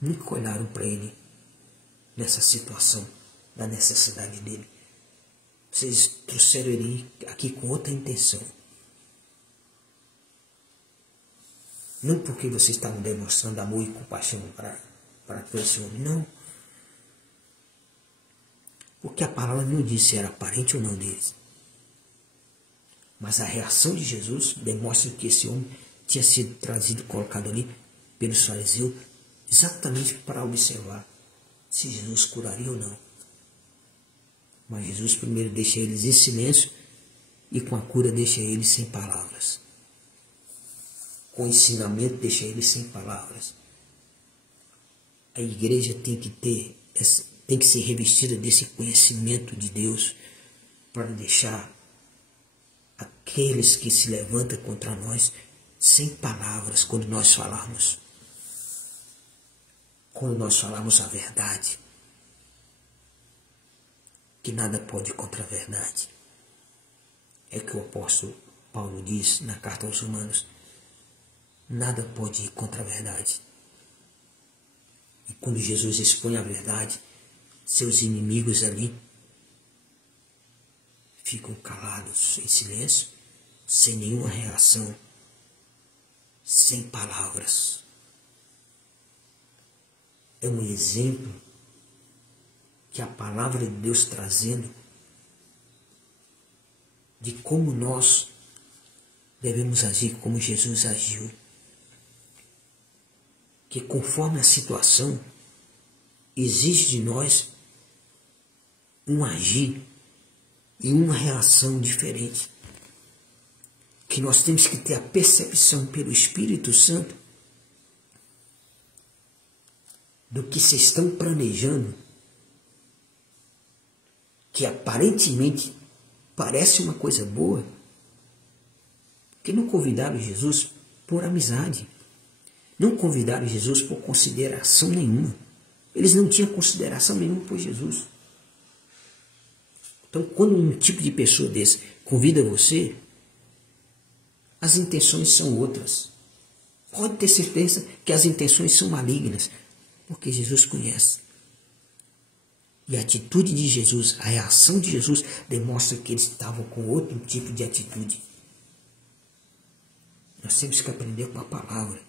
nunca olharam para ele nessa situação da necessidade dele. Vocês trouxeram ele aqui com outra intenção. Não porque vocês estavam demonstrando amor e compaixão para esse homem, não. Porque a palavra não disse se era parente ou não deles. Mas a reação de Jesus demonstra que esse homem tinha sido trazido e colocado ali pelos fariseus exatamente para observar se Jesus curaria ou não. Mas Jesus primeiro deixa eles em silêncio e com a cura deixa eles sem palavras. Com o ensinamento deixa eles sem palavras. A igreja tem que ser revestida desse conhecimento de Deus para deixar aqueles que se levantam contra nós sem palavras quando nós falarmos. Quando nós falamos a verdade. Que nada pode contra a verdade. É que o apóstolo Paulo diz na carta aos Romanos. Nada pode ir contra a verdade. E quando Jesus expõe a verdade, seus inimigos ali ficam calados, em silêncio, sem nenhuma reação, sem palavras. É um exemplo que a palavra de Deus trazendo de como nós devemos agir como Jesus agiu. Que conforme a situação, exige de nós um agir e uma reação diferente. Que nós temos que ter a percepção pelo Espírito Santo do que vocês estão planejando, que aparentemente parece uma coisa boa, que não convidaram Jesus por amizade, não convidaram Jesus por consideração nenhuma. Eles não tinham consideração nenhuma por Jesus. Então, quando um tipo de pessoa desse convida você, as intenções são outras. Pode ter certeza que as intenções são malignas, porque Jesus conhece. E a atitude de Jesus, a reação de Jesus, demonstra que eles estavam com outro tipo de atitude. Nós temos que aprender com a palavra.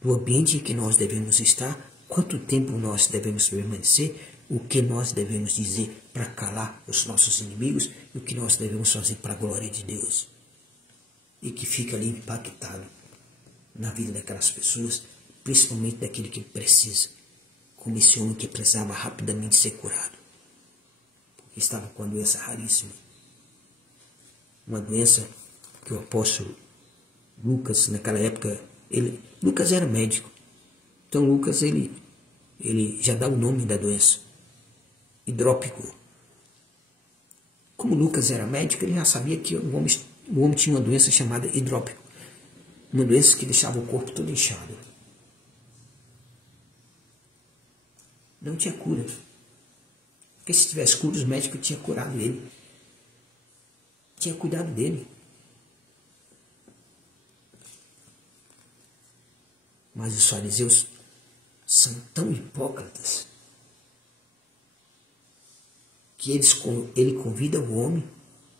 Do ambiente em que nós devemos estar, quanto tempo nós devemos permanecer, o que nós devemos dizer para calar os nossos inimigos e o que nós devemos fazer para a glória de Deus. E que fica ali impactado na vida daquelas pessoas, principalmente daquele que precisa, como esse homem que precisava rapidamente ser curado, porque estava com uma doença raríssima, uma doença que o apóstolo Lucas, naquela época, Lucas era médico, então Lucas ele já dá o nome da doença, hidrópico. Como Lucas era médico, ele já sabia que o homem tinha uma doença chamada hidrópico, uma doença que deixava o corpo todo inchado. Não tinha cura. Porque se tivesse cura, os médicos tinham curado ele. Tinha cuidado dele. Mas os fariseus são tão hipócritas que ele convida o homem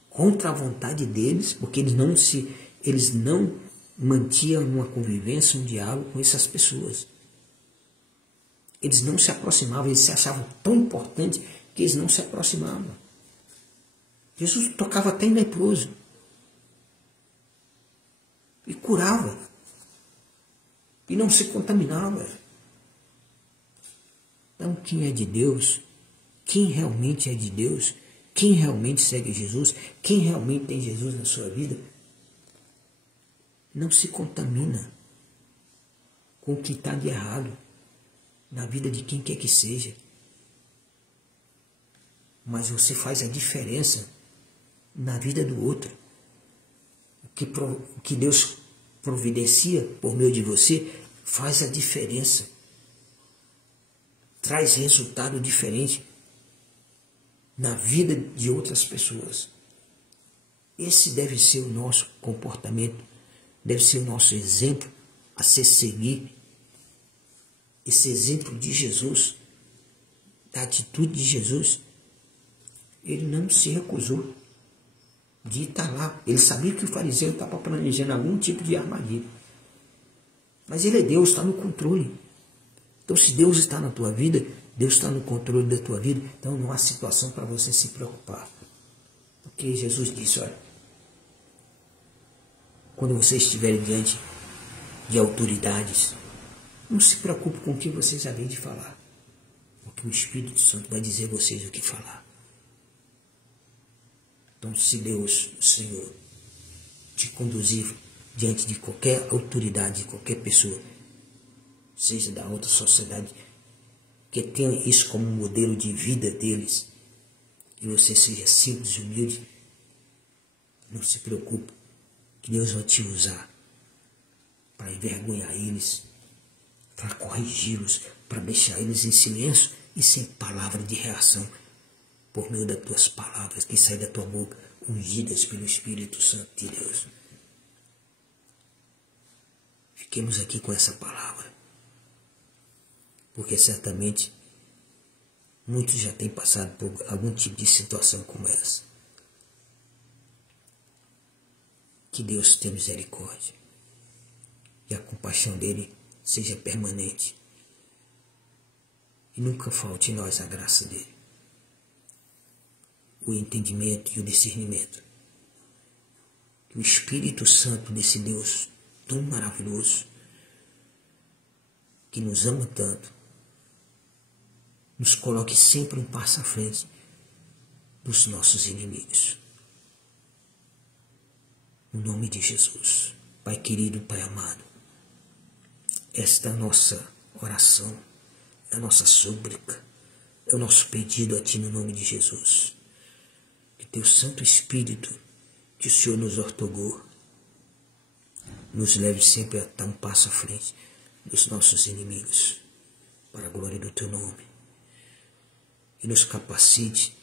contra a vontade deles, porque eles não mantinham uma convivência, um diálogo com essas pessoas. Eles não se aproximavam, eles se achavam tão importantes que eles não se aproximavam. Jesus tocava até em leproso e curava e não se contaminava. Então, quem é de Deus, quem realmente é de Deus, quem realmente segue Jesus, quem realmente tem Jesus na sua vida, não se contamina com o que está de errado na vida de quem quer que seja. Mas você faz a diferença na vida do outro. O que Deus providencia por meio de você faz a diferença. Traz resultado diferente na vida de outras pessoas. Esse deve ser o nosso comportamento, deve ser o nosso exemplo a ser seguido. Esse exemplo de Jesus, da atitude de Jesus, ele não se recusou de estar lá. Ele sabia que o fariseu estava planejando algum tipo de armadilha. Mas ele é Deus, está no controle. Então, se Deus está na tua vida, Deus está no controle da tua vida, então não há situação para você se preocupar. Porque Jesus disse, olha, quando você estiver diante de autoridades, não se preocupe com o que você já vem de falar, porque o Espírito Santo vai dizer a vocês o que falar. Então, se Deus, o Senhor, te conduzir diante de qualquer autoridade, de qualquer pessoa, seja da alta sociedade, que tenha isso como modelo de vida deles, e você seja simples e humilde, não se preocupe, que Deus vai te usar para envergonhar eles, para corrigi-los, para deixar eles em silêncio e sem palavra de reação, por meio das tuas palavras que saem da tua boca, ungidas pelo Espírito Santo de Deus. Fiquemos aqui com essa palavra, porque certamente muitos já têm passado por algum tipo de situação como essa. Que Deus tenha misericórdia e a compaixão dele seja permanente e nunca falte em nós a graça dele, o entendimento e o discernimento. Que o Espírito Santo desse Deus tão maravilhoso, que nos ama tanto, nos coloque sempre um passo à frente dos nossos inimigos. No nome de Jesus, Pai querido, Pai amado, esta é a nossa oração, é a nossa súplica, é o nosso pedido a Ti no nome de Jesus. Que Teu Santo Espírito, que o Senhor nos ortogou, nos leve sempre a dar um passo à frente dos nossos inimigos, para a glória do Teu nome. E nos capacite,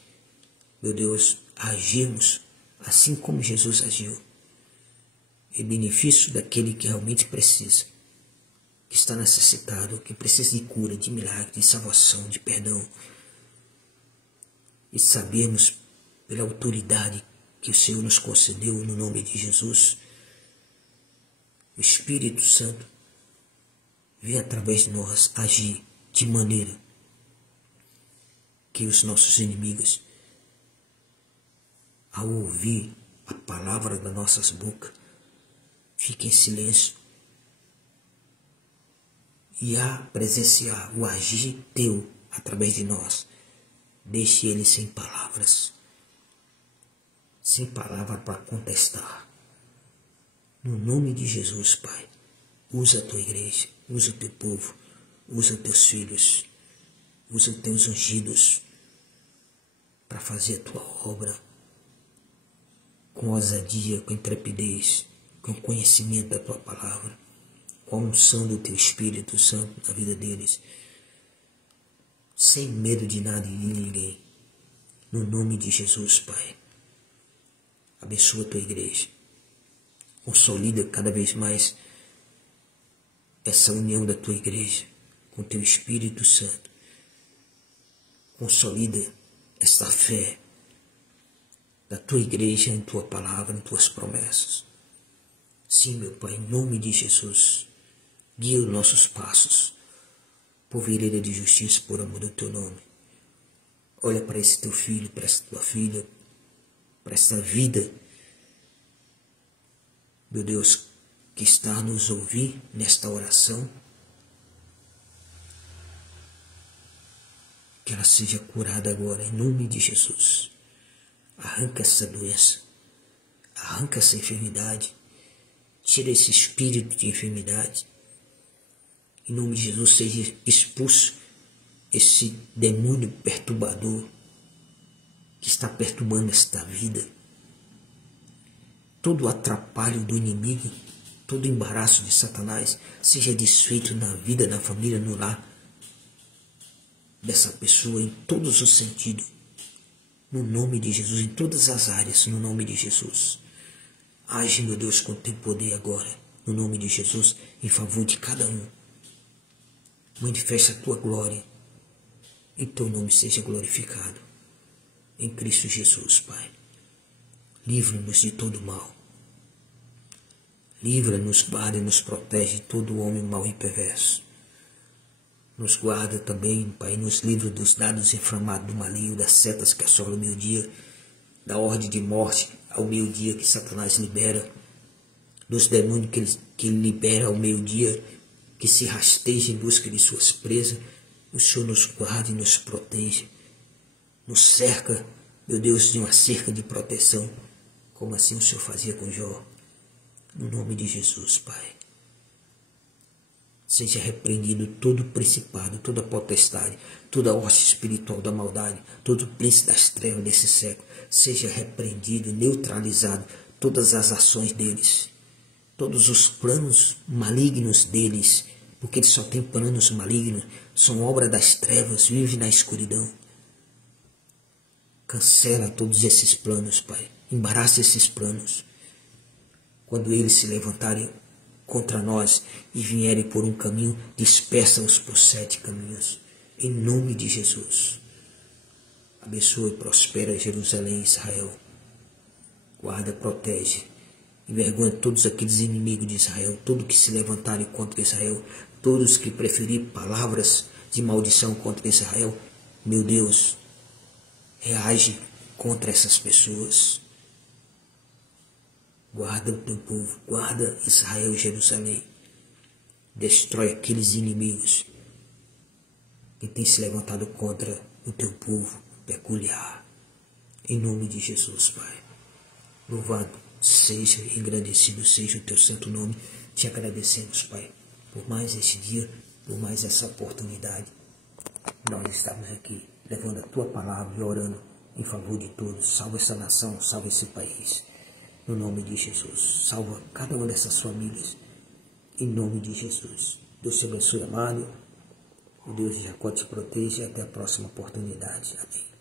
meu Deus, a agirmos assim como Jesus agiu, em benefício daquele que realmente precisa, que está necessitado, que precisa de cura, de milagre, de salvação, de perdão. E sabermos, pela autoridade que o Senhor nos concedeu no nome de Jesus, o Espírito Santo vem através de nós agir de maneira que os nossos inimigos, ao ouvir a palavra das nossas bocas, fiquem em silêncio e a presenciar o agir Teu através de nós. Deixe eles sem palavras para contestar. No nome de Jesus, Pai, usa a Tua igreja, usa o Teu povo, usa os Teus filhos, usa os Teus ungidos para fazer a Tua obra com ousadia, com intrepidez, com conhecimento da Tua palavra, com a unção do Teu Espírito Santo na vida deles, sem medo de nada e de ninguém. No nome de Jesus, Pai, abençoa a Tua igreja, consolida cada vez mais essa união da tua igreja com teu Espírito Santo. Consolida esta fé da tua igreja em tua palavra, em tuas promessas. Sim, meu Pai, em nome de Jesus, guia os nossos passos por vereda de justiça, por amor do teu nome. Olha para esse teu filho, para essa tua filha, para esta vida, meu Deus, que está a nos ouvir nesta oração. Que ela seja curada agora, em nome de Jesus. Arranca essa doença, arranca essa enfermidade, tira esse espírito de enfermidade. Em nome de Jesus, seja expulso esse demônio perturbador que está perturbando esta vida. Todo o atrapalho do inimigo, todo o embaraço de Satanás, seja desfeito na vida, na família, no lar dessa pessoa, em todos os sentidos. No nome de Jesus, em todas as áreas, no nome de Jesus. Age, meu Deus, com teu poder agora, no nome de Jesus, em favor de cada um. Manifesta a tua glória, em teu nome seja glorificado. Em Cristo Jesus, Pai. Livra-nos de todo mal. Livra-nos, guarda e nos protege de todo homem mau e perverso. Nos guarda também, Pai, nos livra dos dados inflamados do maligno, das setas que assolam o meio-dia, da ordem de morte ao meio-dia que Satanás libera, dos demônios que ele libera ao meio-dia, que se rasteja em busca de suas presas. O Senhor nos guarda e nos protege, nos cerca, meu Deus, de uma cerca de proteção, como assim o Senhor fazia com Jó. No nome de Jesus, Pai. Seja repreendido todo principado, toda potestade, toda hoste espiritual da maldade, todo príncipe das trevas desse século. Seja repreendido, neutralizado todas as ações deles, todos os planos malignos deles, porque eles só têm planos malignos, são obra das trevas, vivem na escuridão. Cancela todos esses planos, Pai. Embaraça esses planos. Quando eles se levantarem contra nós e vierem por um caminho, dispersa-os por 7 caminhos. Em nome de Jesus. Abençoa e prospera Jerusalém e Israel. Guarda, protege. Envergonha todos aqueles inimigos de Israel, todos que se levantarem contra Israel, todos que preferirem palavras de maldição contra Israel. Meu Deus, reage contra essas pessoas. Guarda o teu povo, guarda Israel e Jerusalém. Destrói aqueles inimigos que têm se levantado contra o teu povo peculiar. Em nome de Jesus, Pai. Louvado seja, engrandecido seja o teu santo nome. Te agradecemos, Pai, por mais este dia, por mais essa oportunidade. Nós estamos aqui levando a tua palavra e orando em favor de todos. Salva essa nação, salva esse país. No nome de Jesus. Salva cada uma dessas famílias. Em nome de Jesus. Deus te abençoe, amado. O Deus de Jacó te proteja e até a próxima oportunidade. Amém.